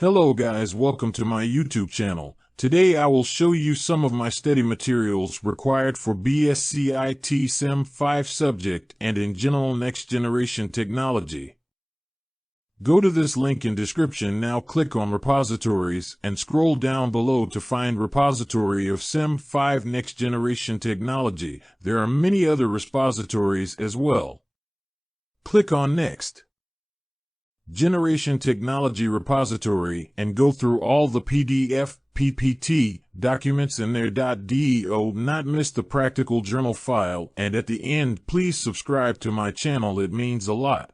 Hello guys, welcome to my YouTube channel. Today I will show you some of my study materials required for B.S.C.IT Sem 5 subject and in general next generation technology. Go to this link in description now, click on repositories and scroll down below to find repository of Sem 5 next generation technology. There are many other repositories as well. Click on next. Generation Technology repository and go through all the PDF, PPT documents in there. .do not miss the practical journal file, and at the end please subscribe to my channel, it means a lot.